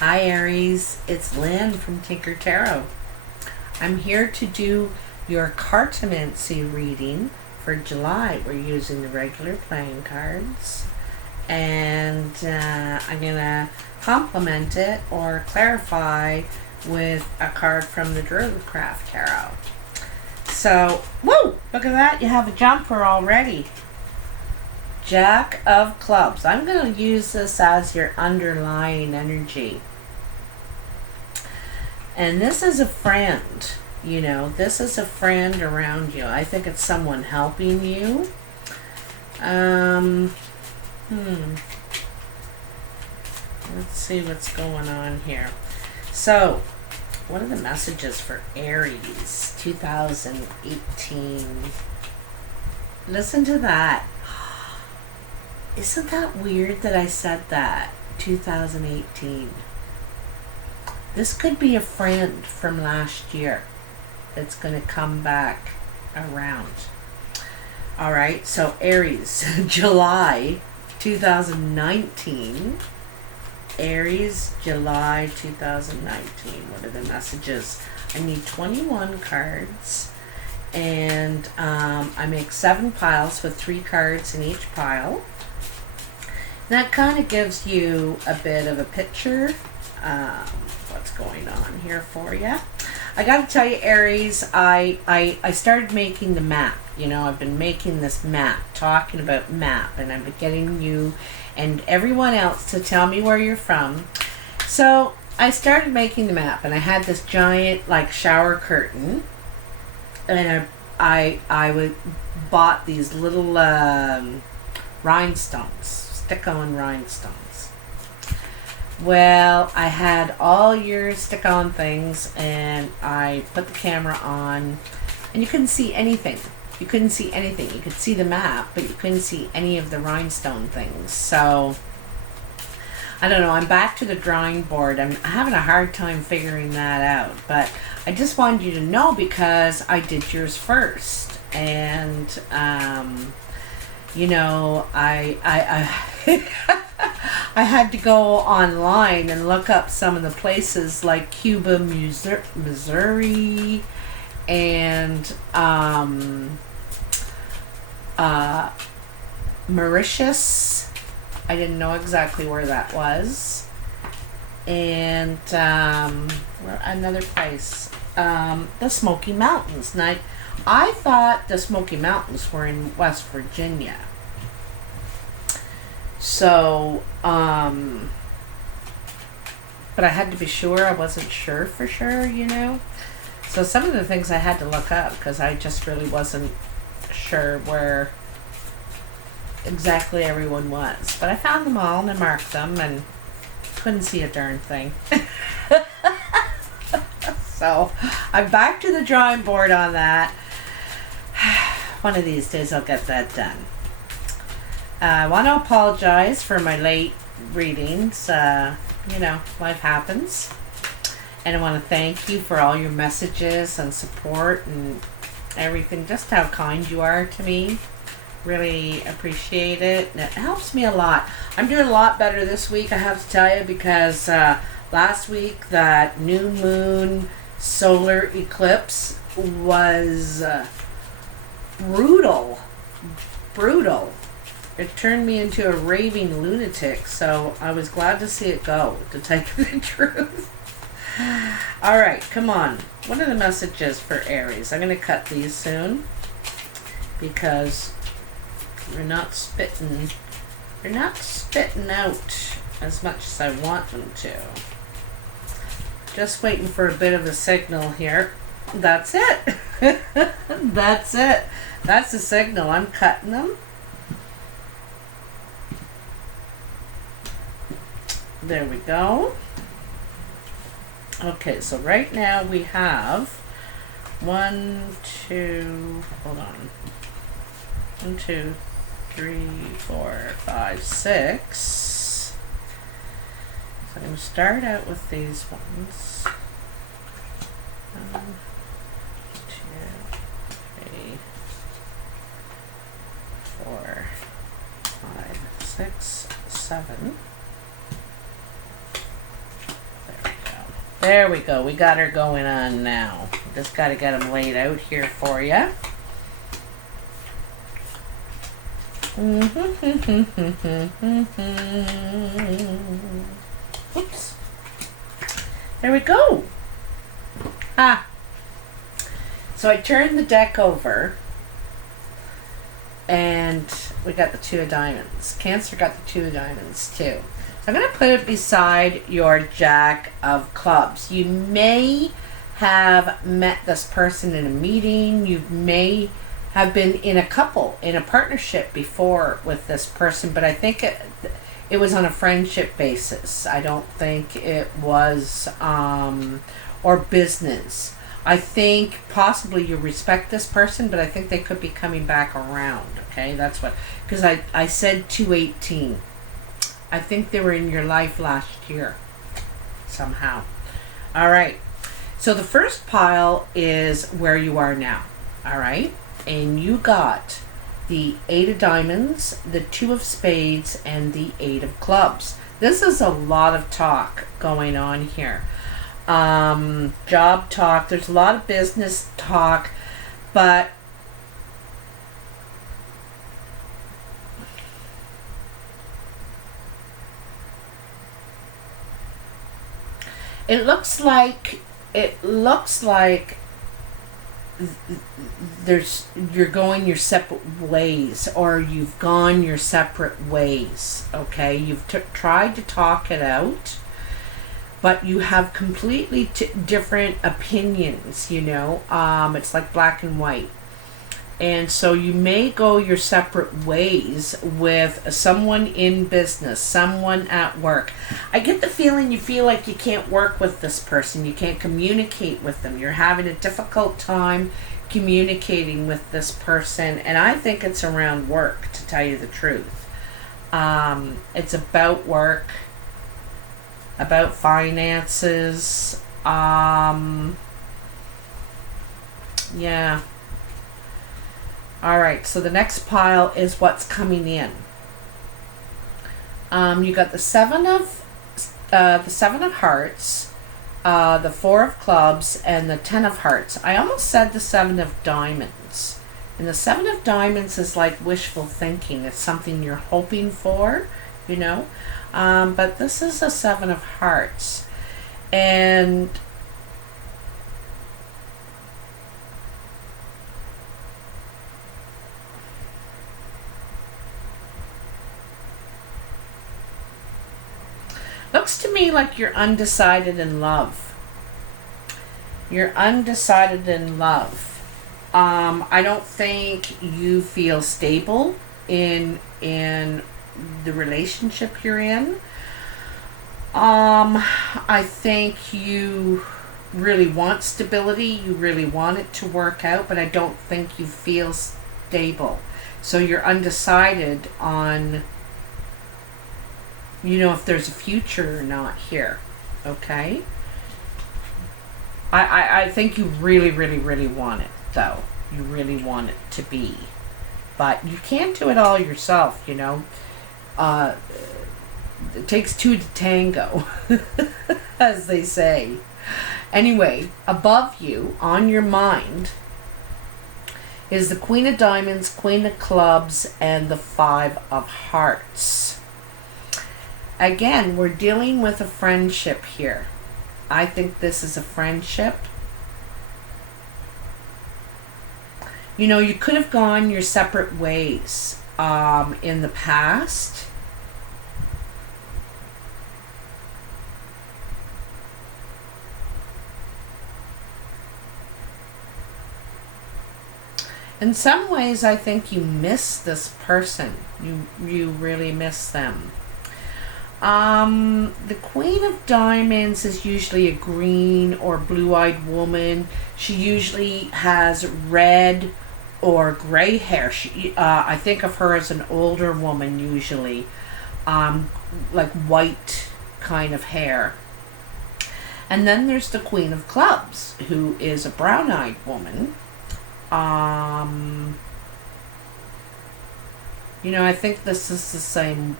Hi Aries, it's Lynn from Tinker Tarot. I'm here to do your Cartomancy reading for July. We're using the regular playing cards, and I'm going to complement it or clarify with a card from the Druid Craft Tarot. So, woo! Look at that, you have a jumper already. Jack of Clubs. I'm going to use this as your underlying energy. And this is a friend, you know, this is a friend around you. I think it's someone helping you. Let's see what's going on here. So, what are the messages for Aries 2018? Listen to that. Isn't that weird that I said that? 2018. This could be a friend from last year that's going to come back around. All right, so Aries, July 2019. Aries, July 2019. What are the messages? I need 21 cards, and I make 7 piles with 3 cards in each pile. That kind of gives you a bit of a picture. What's going on here for you. I got to tell you, Aries, I started making the map. You know, I've been making this map, talking about map, and I've been getting you and everyone else to tell me where you're from. So I started making the map, and I had this giant like shower curtain, and I bought these little rhinestones, stick-on rhinestones. Well, I had all your stick-on things, and I put the camera on, and you couldn't see anything. You couldn't see anything. You could see the map, but you couldn't see any of the rhinestone things. So, I don't know. I'm back to the drawing board. I'm having a hard time figuring that out. But I just wanted you to know because I did yours first. And, you know, I I had to go online and look up some of the places like Cuba, Missouri, and Mauritius. I didn't know exactly where that was. And another place, the Smoky Mountains. And I thought the Smoky Mountains were in West Virginia. So, but I had to be sure. I wasn't sure for sure, you know. So some of the things I had to look up because I just really wasn't sure where exactly everyone was. But I found them all and I marked them and couldn't see a darn thing. So I'm back to the drawing board on that. One of these days I'll get that done. I want to apologize for my late readings. You know, life happens. And I want to thank you for all your messages and support and everything. Just how kind you are to me. Really appreciate it. And it helps me a lot. I'm doing a lot better this week, I have to tell you, because last week that new moon solar eclipse was brutal. Brutal. It turned me into a raving lunatic, so I was glad to see it go, to tell you the truth. Alright, come on. What are the messages for Aries? I'm going to cut these soon, because they're not spitting out as much as I want them to. Just waiting for a bit of a signal here. That's it. That's it. That's the signal. I'm cutting them. There we go. Okay, so right now we have 1, 2, hold on. 1, 2, 3, 4, 5, 6. So I'm going to start out with these ones. 1, 2, 3, 4, 5, 6, 7. There we go. We got her going on now. Just got to get them laid out here for you. Oops. There we go. Ah. So I turned the deck over and we got the 2 of diamonds. Cancer got the 2 of diamonds too. So I'm going to put it beside your Jack of clubs. You may have met this person in a meeting. You may have been in a partnership before with this person, but I think it was on a friendship basis. I don't think it was, or business. I think possibly you respect this person, but I think they could be coming back around, okay? That's what, because I said 218. I think they were in your life last year, somehow. All right, so the first pile is where you are now, all right? And you got the 8 of diamonds, the 2 of spades, and the 8 of clubs. This is a lot of talk going on here. Job talk, there's a lot of business talk, but it looks like you're going your separate ways, or you've gone your separate ways, okay? You've tried to talk it out, but you have completely different opinions, you know. It's like black and white. And so you may go your separate ways with someone in business, someone at work. I get the feeling you feel like you can't work with this person. You can't communicate with them. You're having a difficult time communicating with this person. And I think it's around work, to tell you the truth. It's about work, about finances. Yeah. All right, so the next pile is what's coming in. You got the 7 of hearts, the 4 of clubs, and the 10 of hearts. I almost said the 7 of diamonds. And the 7 of diamonds is like wishful thinking. It's something you're hoping for, you know. But this is a 7 of hearts. And looks to me like you're undecided in love. You're undecided in love. I don't think you feel stable in the relationship you're in. I think you really want stability. You really want it to work out, but I don't think you feel stable. So you're undecided on, you know, if there's a future or not here, okay? I think you really, really, really want it, though. You really want it to be. But you can't do it all yourself, you know. It takes 2 to tango, as they say. Anyway, above you, on your mind, is the Queen of Diamonds, Queen of Clubs, and the 5 of Hearts. Again, we're dealing with a friendship here. I think this is a friendship. You know, you could have gone your separate ways in the past. In some ways, I think you miss this person. You really miss them. The Queen of Diamonds is usually a green or blue-eyed woman. She usually has red or gray hair. I think of her as an older woman usually, like white kind of hair. And then there's the Queen of Clubs, who is a brown-eyed woman. You know, I think this is the same.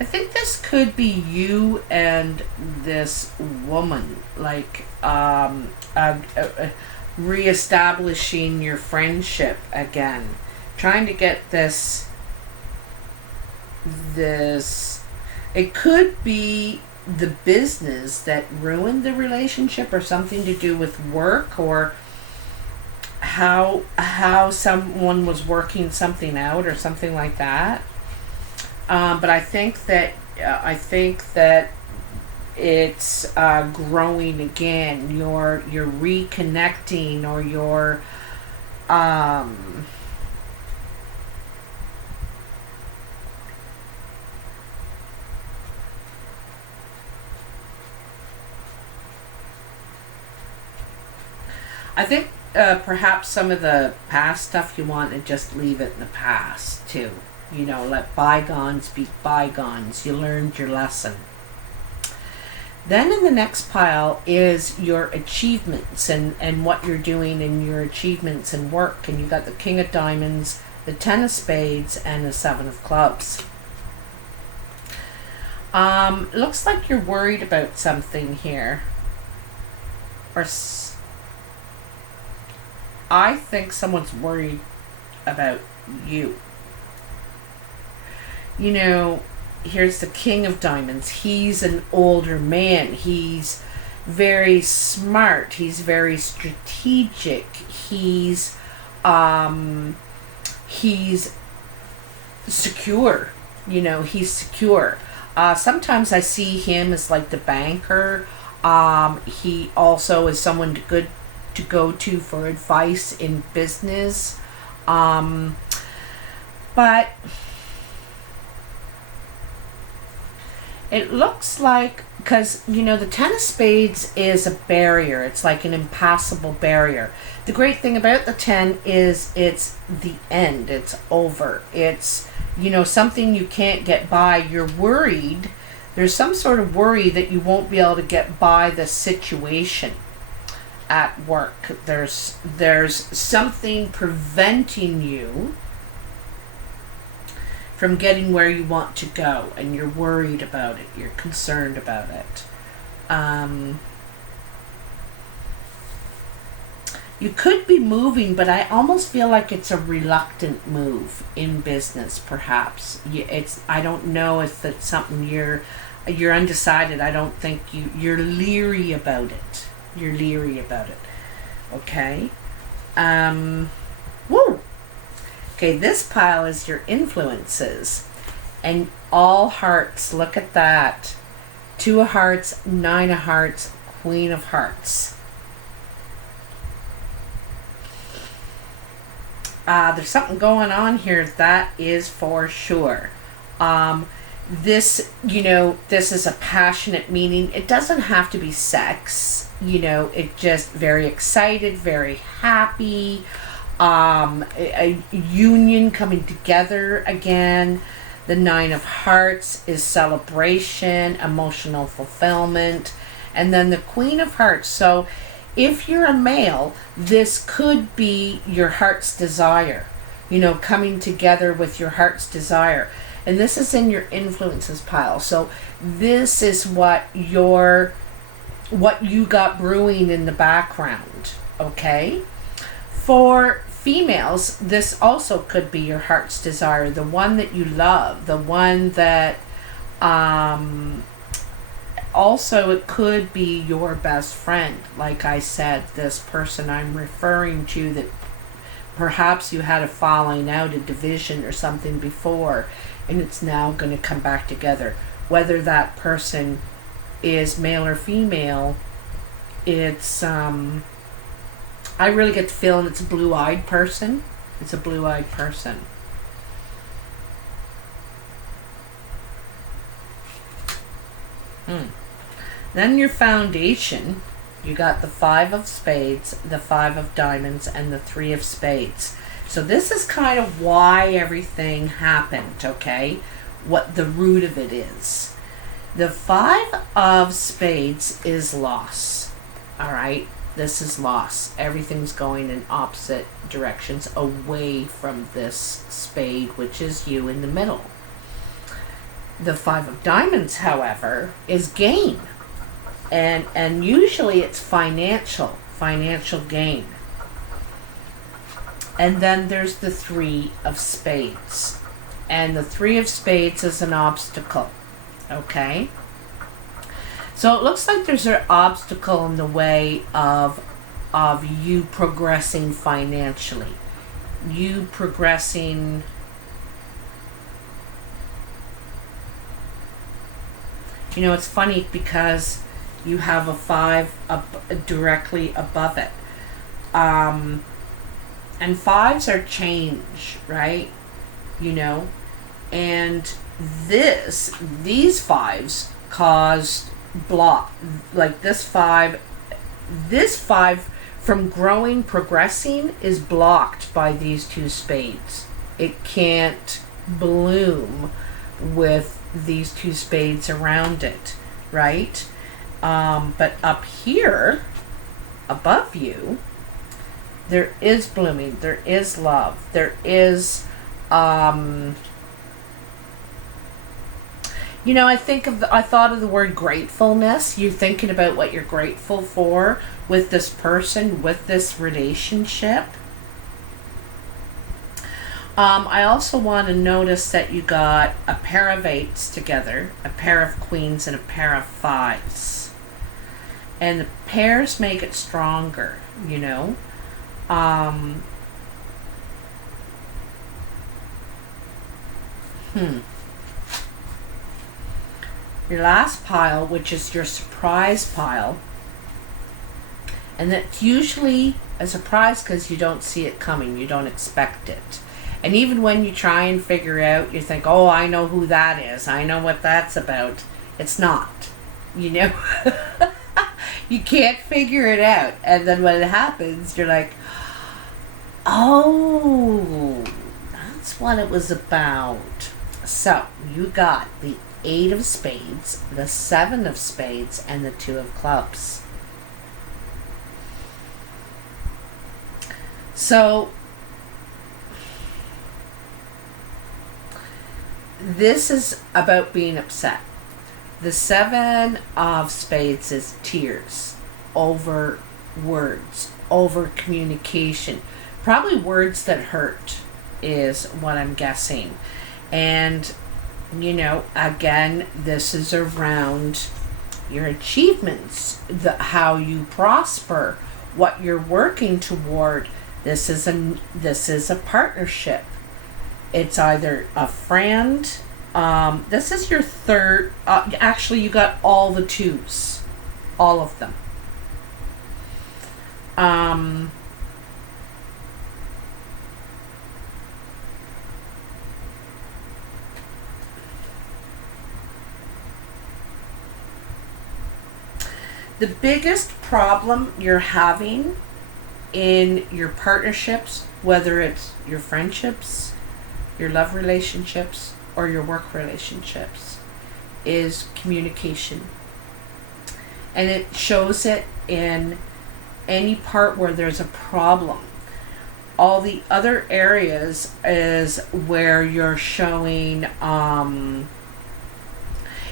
I think this could be you and this woman, like reestablishing your friendship again, trying to get this. It could be the business that ruined the relationship, or something to do with work, or how someone was working something out, or something like that. But I think that it's growing again. You're reconnecting, or you're I think perhaps some of the past stuff you want to just leave it in the past too. You know, let bygones be bygones. You learned your lesson. Then in the next pile is your achievements and what you're doing in your achievements and work. And you got the King of Diamonds, the Ten of Spades, and the Seven of Clubs. Looks like you're worried about something here. Or I think someone's worried about you. You know, here's the King of Diamonds. He's an older man. He's very smart. He's very strategic. He's secure. You know, he's secure. Sometimes I see him as like the banker. He also is someone good to go to for advice in business. But it looks like, because, you know, the Ten of Spades is a barrier. It's like an impassable barrier. The great thing about the 10 is it's the end. It's over. It's, you know, something you can't get by. You're worried. There's some sort of worry that you won't be able to get by the situation at work. There's something preventing you from getting where you want to go, and you're worried about it. You're concerned about it. You could be moving, but I almost feel like it's a reluctant move in business, perhaps. I don't know if it's something you're undecided. I don't think you're leery about it. You're leery about it. Okay. Woo! Okay, this pile is your influences. And all hearts. Look at that. 2 of Hearts, 9 of Hearts, Queen of Hearts. There's something going on here, that is for sure. This, you know, this is a passionate meaning. It doesn't have to be sex. You know, it just very excited, very happy. A union coming together again. The 9 of Hearts is celebration, emotional fulfillment. And then the Queen of Hearts. So if you're a male, this could be your heart's desire. You know, coming together with your heart's desire. And this is in your influences pile. So this is what you got brewing in the background. Okay? For females, this also could be your heart's desire, the one that you love, the one that also it could be your best friend. Like I said, this person I'm referring to, that perhaps you had a falling out, a division or something before, and it's now going to come back together. Whether that person is male or female, it's I really get the feeling it's a blue-eyed person. It's a blue-eyed person. Then your foundation, you got the 5 of Spades, the 5 of Diamonds, and the 3 of Spades. So this is kind of why everything happened, okay? What the root of it is. The 5 of Spades is loss, all right? This is loss. Everything's going in opposite directions away from this spade, which is you in the middle. The Five of Diamonds, however, is gain. And usually it's financial gain. And then there's the Three of Spades. And the Three of Spades is an obstacle. Okay? So it looks like there's an obstacle in the way of you progressing financially. You progressing. You know, it's funny because you have a 5 directly above it. And 5s are change, right? You know? And these 5s caused block. Like this 5 from growing, progressing is blocked by these 2 spades. It can't bloom with these 2 spades around it, right? But up here, above you, there is blooming, there is love, there is, you know, I thought of the word gratefulness. You're thinking about what you're grateful for with this person, with this relationship. I also want to notice that you got a pair of 8s together, a pair of queens, and a pair of 5s. And the pairs make it stronger, you know. Your last pile, which is your surprise pile, and that's usually a surprise because you don't see it coming, you don't expect it. And even when you try and figure out, you think, oh, I know who that is. I know what that's about. It's not. You know? You can't figure it out. And then when it happens, you're like, oh, that's what it was about. So, you got the 8 of Spades, the 7 of Spades, and the 2 of Clubs. So, this is about being upset. The 7 of Spades is tears over words, over communication. Probably words that hurt is what I'm guessing. And, you know, again, this is around your achievements, how you prosper, what you're working toward. This is a partnership. It's either a friend. This is your third. Actually, you got all the 2s. All of them. The biggest problem you're having in your partnerships, whether it's your friendships, your love relationships, or your work relationships, is communication. And it shows it in any part where there's a problem. All the other areas is where you're showing,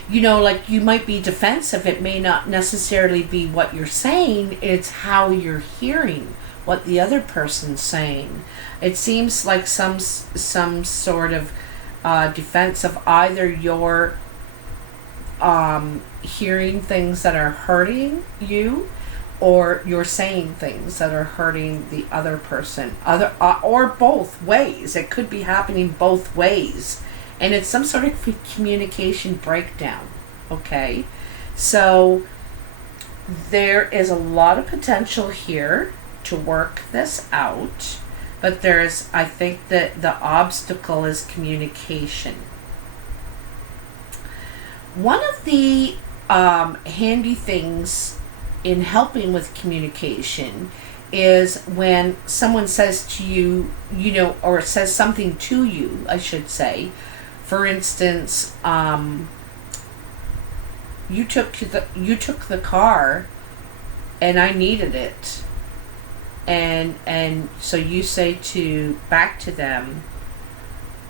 you know, like you might be defensive. It may not necessarily be what you're saying, it's how you're hearing what the other person's saying. It seems like some sort of defense of either you're hearing things that are hurting you, or you're saying things that are hurting the other person, or both ways. It could be happening both ways, and it's some sort of communication breakdown. Okay, so there is a lot of potential here to work this out. But I think that the obstacle is communication. One of the handy things in helping with communication is when someone says to you, you know, or says something to you, I should say. For instance, you took the car, and I needed it. And so you say back to them,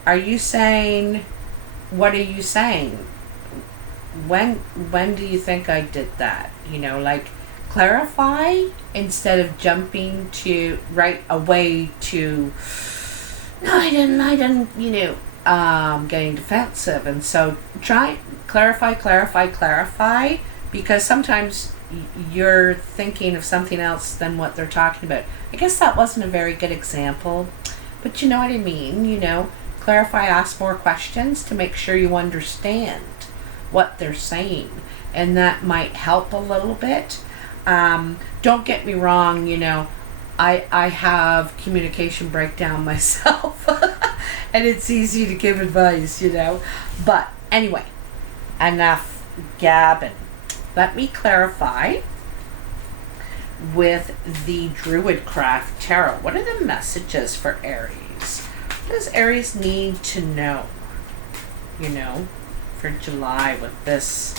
are you saying what are you saying? When do you think I did that? You know, like, clarify instead of jumping to right away to, no, I didn't, you know, getting defensive. And so try clarify, because sometimes you're thinking of something else than what they're talking about. I guess that wasn't a very good example, but you know what I mean. You know, clarify, ask more questions to make sure you understand what they're saying, and that might help a little bit. Don't get me wrong, you know, I have communication breakdown myself and it's easy to give advice, you know, but anyway, enough gabbing. Let me clarify with the Druid Craft Tarot. What are the messages for Aries? What does Aries need to know, you know, for July with this?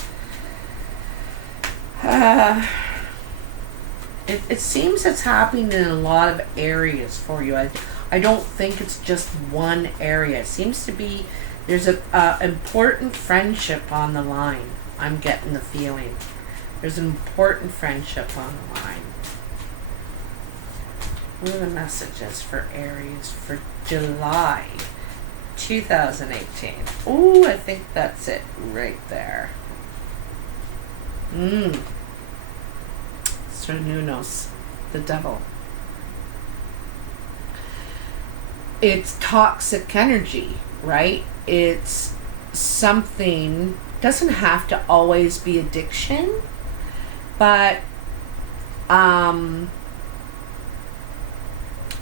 It seems it's happening in a lot of areas for you. I don't think it's just one area. It seems to be there's a important friendship on the line. I'm getting the feeling there's an important friendship on the line. What are the messages for Aries for July 2018? Oh, I think that's it right there. Sir Nunos, the devil. It's toxic energy, right? It's something, doesn't have to always be addiction, but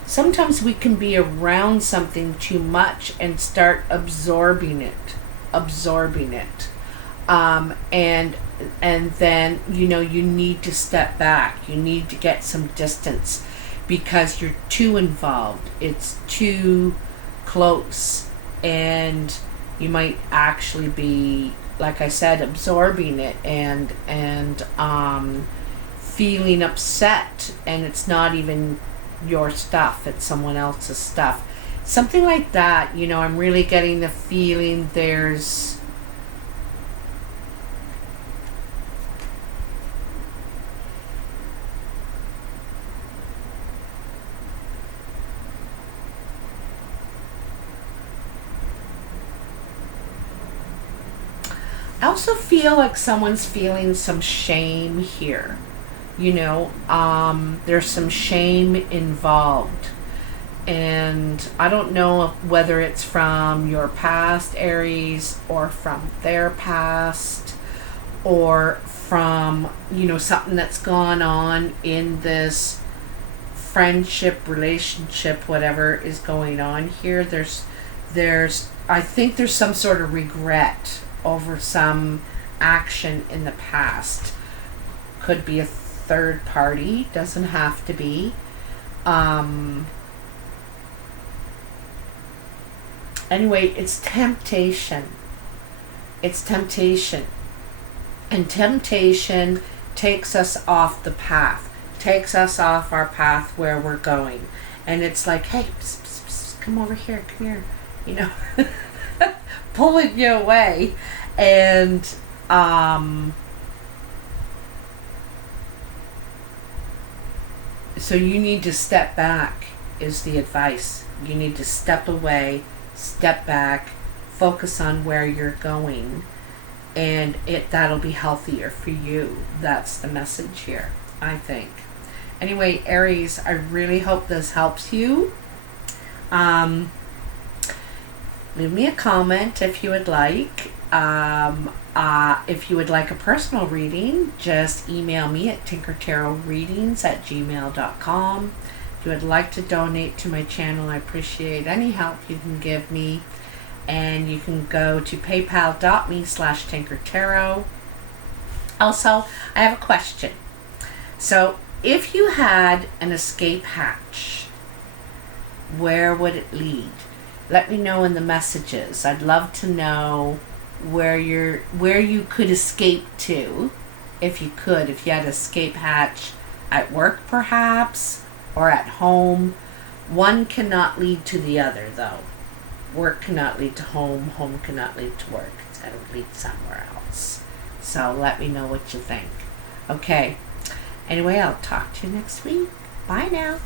sometimes we can be around something too much and start absorbing it. And then, you know, you need to step back. You need to get some distance because you're too involved. It's too close, and you might actually be, like I said, absorbing it and feeling upset, and it's not even your stuff, it's someone else's stuff. Something like that, you know, I'm really getting the feeling there's I also feel like someone's feeling some shame here. You know, there's some shame involved. And I don't know whether it's from your past Aries or from their past or from, you know, something that's gone on in this friendship, relationship, whatever is going on here. I think there's some sort of regret over some action in the past. Could be a third party, doesn't have to be. Anyway, it's temptation. It's temptation. And temptation takes us off the path, takes us off our path where we're going. And it's like, hey, psst, psst, psst, come over here, come here. You know, pulling you away. And so you need to step back is the advice. You need to step away, step back, focus on where you're going, and that'll be healthier for you. That's the message here, I think. Anyway, Aries, I really hope this helps you. Leave me a comment if you would like. If you would like a personal reading, just email me at tinkertarotreadings@gmail.com. If you would like to donate to my channel, I appreciate any help you can give me. And you can go to paypal.me/tinkertarot. Also, I have a question. So, if you had an escape hatch, where would it lead? Let me know in the messages. I'd love to know where you could escape to, if you had an escape hatch at work perhaps, or at home. One cannot lead to the other though. work cannot lead to home, home cannot lead to work. It's got to lead somewhere else. So let me know what you think. Okay. Anyway, I'll talk to you next week. Bye now.